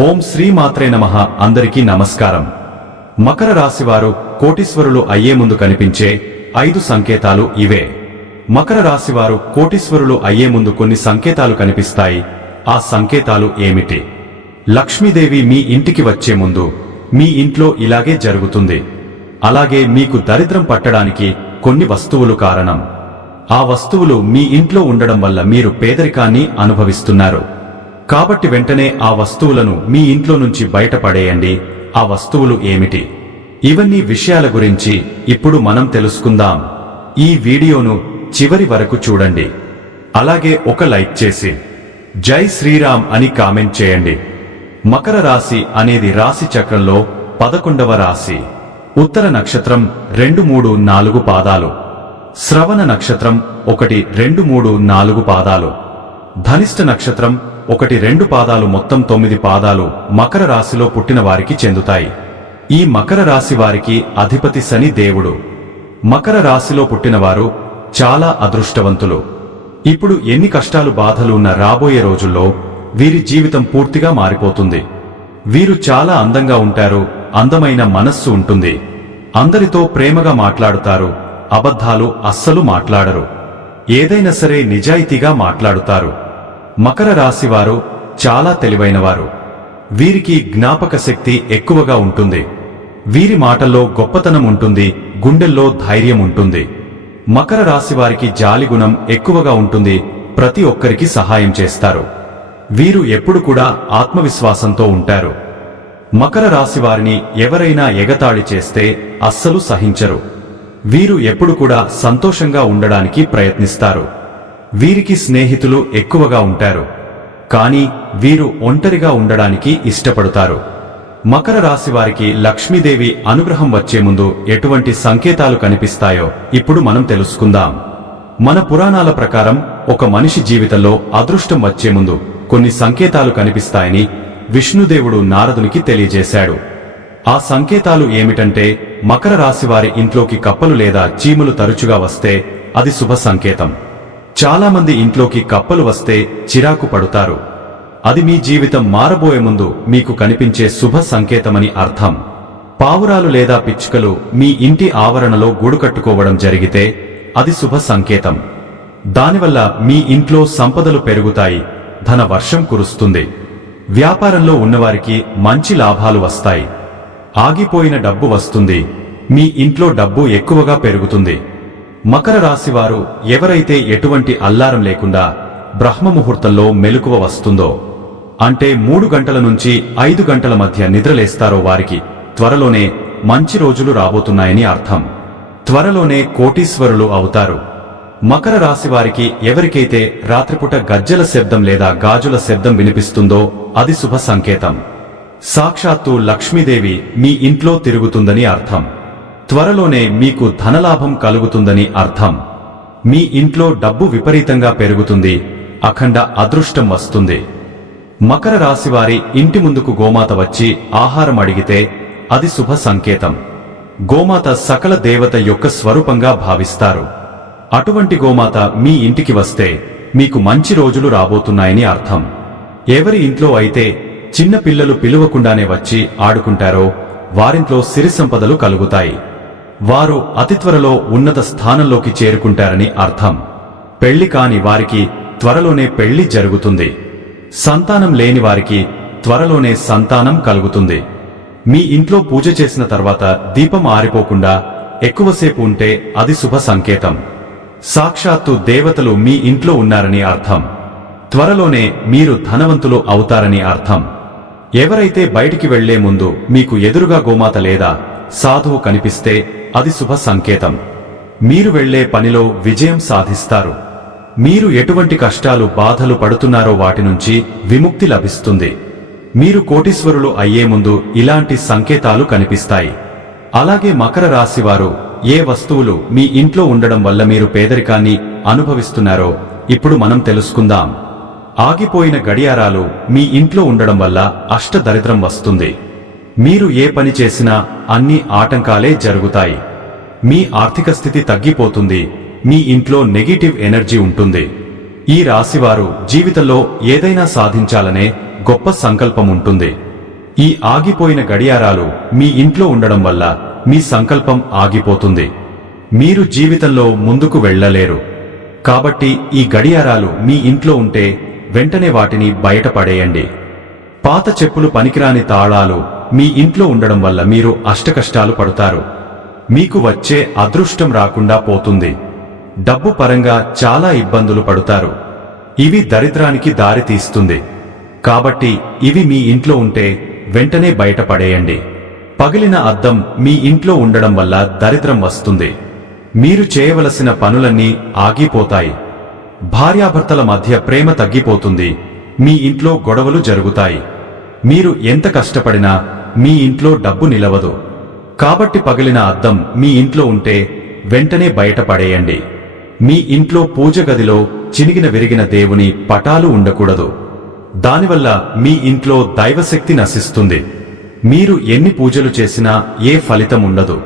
ఓం శ్రీ మాత్రే నమః. అందరికీ నమస్కారం. మకర రాశివారు కోటీశ్వరులు అయ్యే ముందు కనిపించే 5 సంకేతాలు ఇవే. మకర రాశివారు కోటీశ్వరులు అయ్యే ముందు కొన్ని సంకేతాలు కనిపిస్తాయి. ఆ సంకేతాలు ఏమిటి? లక్ష్మీదేవి మీ ఇంటికి వచ్చే ముందు మీ ఇంట్లో ఇలాగే జరుగుతుంది. అలాగే మీకు దరిద్రం పట్టడానికి కొన్ని వస్తువులు కారణం. ఆ వస్తువులు మీ ఇంట్లో ఉండడం వల్ల మీరు పేదరికాన్ని అనుభవిస్తున్నారు. కాబట్టి వెంటనే ఆ వస్తువులను మీ ఇంట్లో నుంచి బయటపడేయండి. ఆ వస్తువులు ఏమిటి? ఇవన్నీ విషయాల గురించి ఇప్పుడు మనం తెలుసుకుందాం. ఈ వీడియోను చివరి వరకు చూడండి. అలాగే ఒక లైక్ చేసి జై శ్రీరామ్ అని కామెంట్ చేయండి. మకర రాశి అనేది రాశి చక్రంలో 11వ రాశి. ఉత్తర నక్షత్రం 2, 3, 4 పాదాలు, శ్రవణ నక్షత్రం 1, 2, 3, 4 పాదాలు, ధనిష్ట నక్షత్రం 1, 2 పాదాలు, మొత్తం 9 పాదాలు మకర రాశిలో పుట్టిన వారికి చెందుతాయి. ఈ మకర రాశి వారికి అధిపతి శని దేవుడు. మకర రాశిలో పుట్టినవారు చాలా అదృష్టవంతులు. ఇప్పుడు ఎన్ని కష్టాలు బాధలు ఉన్న రాబోయే రోజుల్లో వీరి జీవితం పూర్తిగా మారిపోతుంది. వీరు చాలా అందంగా ఉంటారు. అందమైన మనస్సు ఉంటుంది. అందరితో ప్రేమగా మాట్లాడుతారు. అబద్ధాలు అస్సలు మాట్లాడరు. ఏదైనా సరే నిజాయితీగా మాట్లాడుతారు. మకర రాశివారు చాలా తెలివైనవారు. వీరికి జ్ఞాపక శక్తి ఎక్కువగా ఉంటుంది. వీరి మాటల్లో గొప్పతనం ఉంటుంది. గుండెల్లో ధైర్యం ఉంటుంది. మకర రాశివారికి జాలిగుణం ఎక్కువగా ఉంటుంది. ప్రతి ఒక్కరికి సహాయం చేస్తారు. వీరు ఎప్పుడు కూడా ఆత్మవిశ్వాసంతో ఉంటారు. మకర రాశివారిని ఎవరైనా ఎగతాళి చేస్తే అస్సలు సహించరు. వీరు ఎప్పుడు కూడా సంతోషంగా ఉండడానికి ప్రయత్నిస్తారు. వీరికి స్నేహితులు ఎక్కువగా ఉంటారు. కానీ వీరు ఒంటరిగా ఉండడానికి ఇష్టపడతారు. మకర రాశివారికి లక్ష్మీదేవి అనుగ్రహం వచ్చే ముందు ఎటువంటి సంకేతాలు కనిపిస్తాయో ఇప్పుడు మనం తెలుసుకుందాం. మన పురాణాల ప్రకారం ఒక మనిషి జీవితంలో అదృష్టం వచ్చే ముందు కొన్ని సంకేతాలు కనిపిస్తాయని విష్ణుదేవుడు నారదునికి తెలియజేశాడు. ఆ సంకేతాలు ఏమిటంటే, మకర రాశివారి ఇంట్లోకి కప్పలు లేదా చీమలు తరచుగా వస్తే అది శుభ సంకేతం. చాలా మంది ఇంట్లోకి కప్పలు వస్తే చిరాకు పడుతారు. అది మీ జీవితం మారబోయే ముందు మీకు కనిపించే శుభ సంకేతమని అర్థం. పావురాలు లేదా పిచ్చుకలు మీ ఇంటి ఆవరణలో గూడు కట్టుకోవడం జరిగితే అది శుభ సంకేతం. దానివల్ల మీ ఇంట్లో సంపదలు పెరుగుతాయి. ధన వర్షం కురుస్తుంది. వ్యాపారంలో ఉన్నవారికి మంచి లాభాలు వస్తాయి. ఆగిపోయిన డబ్బు వస్తుంది. మీ ఇంట్లో డబ్బు ఎక్కువగా పెరుగుతుంది. మకర రాశివారు ఎవరైతే ఎటువంటి అల్లారం లేకుండా బ్రహ్మముహూర్తంలో మెలకువ వస్తుందో, అంటే 3 గంటల నుంచి 5 గంటల మధ్య నిద్రలేస్తారో వారికి త్వరలోనే మంచి రోజులు రాబోతున్నాయని అర్థం. త్వరలోనే కోటీశ్వరులు అవుతారు. మకర రాశివారికి ఎవరికైతే రాత్రిపూట గజ్జల శబ్దం లేదా గాజుల శబ్దం వినిపిస్తుందో అది శుభ సంకేతం. సాక్షాత్తు లక్ష్మీదేవి మీ ఇంట్లో తిరుగుతుందని అర్థం. త్వరలోనే మీకు ధనలాభం కలుగుతుందని అర్థం. మీ ఇంట్లో డబ్బు విపరీతంగా పెరుగుతుంది. అఖండ అదృష్టం వస్తుంది. మకర రాశివారి ఇంటి ముందుకు గోమాత వచ్చి ఆహారం అడిగితే అది శుభ సంకేతం. గోమాత సకల దేవత యొక్క స్వరూపంగా భావిస్తారు. అటువంటి గోమాత మీ ఇంటికి వస్తే మీకు మంచి రోజులు రాబోతున్నాయని అర్థం. ఎవరి ఇంట్లో అయితే చిన్న పిల్లలు పిలువకుండానే వచ్చి ఆడుకుంటారో వారింట్లో సిరి సంపదలు కలుగుతాయి. వారు అతి త్వరలో ఉన్నత స్థానంలోకి చేరుకుంటారని అర్థం. పెళ్లి కాని వారికి త్వరలోనే పెళ్లి జరుగుతుంది. సంతానం లేని వారికి త్వరలోనే సంతానం కలుగుతుంది. మీ ఇంట్లో పూజ చేసిన తర్వాత దీపం ఆరిపోకుండా ఎక్కువసేపు ఉంటే అది శుభ సంకేతం. సాక్షాత్తు దేవతలు మీ ఇంట్లో ఉన్నారని అర్థం. త్వరలోనే మీరు ధనవంతులు అవుతారని అర్థం. ఎవరైతే బయటికి వెళ్లే ముందు మీకు ఎదురుగా గోమాత లేదా సాధువు కనిపిస్తే అది శుభ సంకేతం. మీరు వెళ్లే పనిలో విజయం సాధిస్తారు. మీరు ఎటువంటి కష్టాలు బాధలు పడుతున్నారో వాటి నుంచి విముక్తి లభిస్తుంది. మీరు కోటీశ్వరులు అయ్యే ముందు ఇలాంటి సంకేతాలు కనిపిస్తాయి. అలాగే మకర రాశివారు ఏ వస్తువులు మీ ఇంట్లో ఉండడం వల్ల మీరు పేదరికాన్ని అనుభవిస్తున్నారో ఇప్పుడు మనం తెలుసుకుందాం. ఆగిపోయిన గడియారాలు మీ ఇంట్లో ఉండడం వల్ల అష్టదరిద్రం వస్తుంది. మీరు ఏ పని చేసినా అన్ని ఆటంకాలే జరుగుతాయి. మీ ఆర్థిక స్థితి తగ్గిపోతుంది. మీ ఇంట్లో నెగిటివ్ ఎనర్జీ ఉంటుంది. ఈ రాశివారు జీవితంలో ఏదైనా సాధించాలనే గొప్ప సంకల్పం ఉంటుంది. ఈ ఆగిపోయిన గడియారాలు మీ ఇంట్లో ఉండడం వల్ల మీ సంకల్పం ఆగిపోతుంది. మీరు జీవితంలో ముందుకు వెళ్ళలేరు. కాబట్టి ఈ గడియారాలు మీ ఇంట్లో ఉంటే వెంటనే వాటిని బయటపడేయండి. పాత చెప్పులు, పనికిరాని తాళాలు మీ ఇంట్లో ఉండడం వల్ల మీరు అష్టకష్టాలు పడుతారు. మీకు వచ్చే అదృష్టం రాకుండా పోతుంది. డబ్బు పరంగా చాలా ఇబ్బందులు పడుతారు. ఇవి దరిద్రానికి దారి తీస్తుంది. కాబట్టి ఇవి మీ ఇంట్లో ఉంటే వెంటనే బయటపడేయండి. పగిలిన అద్దం మీ ఇంట్లో ఉండడం వల్ల దరిద్రం వస్తుంది. మీరు చేయవలసిన పనులన్నీ ఆగిపోతాయి. భార్యాభర్తల మధ్య ప్రేమ తగ్గిపోతుంది. మీ ఇంట్లో గొడవలు జరుగుతాయి. మీరు ఎంత కష్టపడినా మీ ఇంట్లో డబ్బు నిలవదు. కాబట్టి పగిలిన అద్దం మీ ఇంట్లో ఉంటే వెంటనే బయటపడేయండి. మీ ఇంట్లో పూజ గదిలో చినిగిన విరిగిన దేవుని పటాలు ఉండకూడదు. దానివల్ల మీ ఇంట్లో దైవశక్తి నశిస్తుంది. మీరు ఎన్ని పూజలు చేసినా ఏ ఫలితం ఉండదు.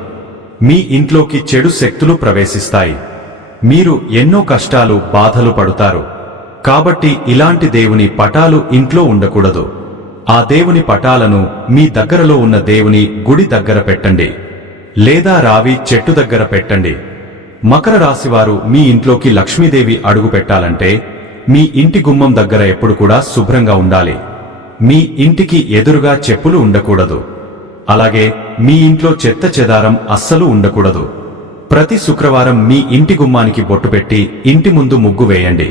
మీ ఇంట్లోకి చెడు శక్తులు ప్రవేశిస్తాయి. మీరు ఎన్నో కష్టాలు, బాధలు పడుతారు. కాబట్టి ఇలాంటి దేవుని పటాలు ఇంట్లో ఉండకూడదు. ఆ దేవుని పటాలను మీ దగ్గరలో ఉన్న దేవుని గుడి దగ్గర పెట్టండి, లేదా రావి చెట్టు దగ్గర పెట్టండి. మకర రాశివారు మీ ఇంట్లోకి లక్ష్మీదేవి అడుగు పెట్టాలంటే మీ ఇంటి గుమ్మం దగ్గర ఎప్పుడు కూడా శుభ్రంగా ఉండాలి. మీ ఇంటికి ఎదురుగా చెప్పులు ఉండకూడదు. అలాగే మీ ఇంట్లో చెత్త చెదారం అస్సలు ఉండకూడదు. ప్రతి శుక్రవారం మీ ఇంటి గుమ్మానికి బొట్టు పెట్టి ఇంటి ముందు ముగ్గు వేయండి.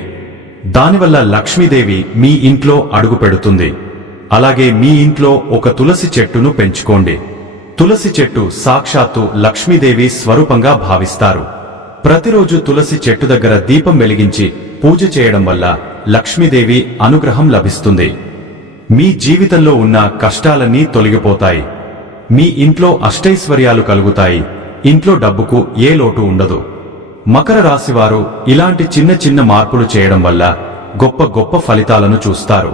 దానివల్ల లక్ష్మీదేవి మీ ఇంట్లో అడుగు పెడుతుంది. అలాగే మీ ఇంట్లో ఒక తులసి చెట్టును పెంచుకోండి. తులసి చెట్టు సాక్షాత్తు లక్ష్మీదేవి స్వరూపంగా భావిస్తారు. ప్రతిరోజు తులసి చెట్టు దగ్గర దీపం వెలిగించి పూజ చేయడం వల్ల లక్ష్మీదేవి అనుగ్రహం లభిస్తుంది. మీ జీవితంలో ఉన్న కష్టాలన్నీ తొలగిపోతాయి. మీ ఇంట్లో అష్టైశ్వర్యాలు కలుగుతాయి. ఇంట్లో డబ్బుకు ఏ లోటు ఉండదు. మకర రాశివారు ఇలాంటి చిన్న చిన్న మార్పులు చేయడం వల్ల గొప్ప గొప్ప ఫలితాలను చూస్తారు.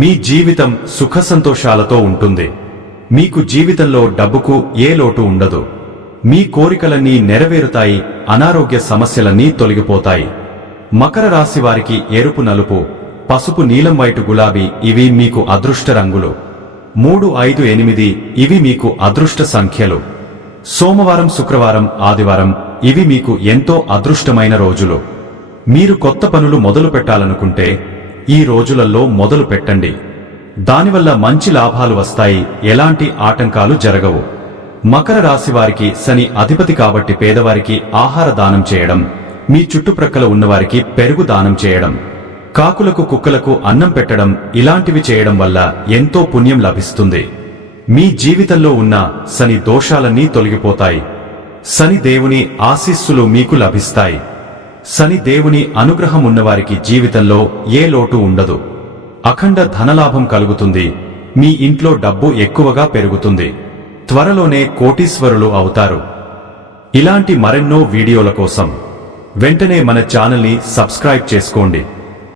మీ జీవితం సుఖ సంతోషాలతో ఉంటుంది. మీకు జీవితంలో డబ్బుకు ఏ లోటు ఉండదు. మీ కోరికలన్నీ నెరవేరుతాయి. అనారోగ్య సమస్యలన్నీ తొలగిపోతాయి. మకర రాశి వారికి ఎరుపు, నలుపు, పసుపు, నీలం, వైటు, గులాబీ ఇవి మీకు అదృష్ట రంగులు. 3, 5, 8 ఇవి మీకు అదృష్ట సంఖ్యలు. సోమవారం, శుక్రవారం, ఆదివారం ఇవి మీకు ఎంతో అదృష్టమైన రోజులు. మీరు కొత్త పనులు మొదలు పెట్టాలనుకుంటే ఈ రోజులలో మొదలు పెట్టండి. దానివల్ల మంచి లాభాలు వస్తాయి. ఎలాంటి ఆటంకాలు జరగవు. మకర రాశి వారికి శని అధిపతి కాబట్టి పేదవారికి ఆహార దానం చేయడం, మీ చుట్టుప్రక్కల ఉన్నవారికి పెరుగు దానం చేయడం, కాకులకు, కుక్కలకు అన్నం పెట్టడం ఇలాంటివి చేయడం వల్ల ఎంతో పుణ్యం లభిస్తుంది. మీ జీవితంలో ఉన్న శని దోషాలన్నీ తొలగిపోతాయి. శని దేవుని ఆశీస్సులు మీకు లభిస్తాయి. శని దేవుని అనుగ్రహం ఉన్నవారికి జీవితంలో ఏ లోటు ఉండదు. అఖండ ధనలాభం కలుగుతుంది. మీ ఇంట్లో డబ్బు ఎక్కువగా పెరుగుతుంది. త్వరలోనే కోటీశ్వరులు అవుతారు. ఇలాంటి మరెన్నో వీడియోల కోసం వెంటనే మన ఛానల్ని సబ్స్క్రైబ్ చేసుకోండి.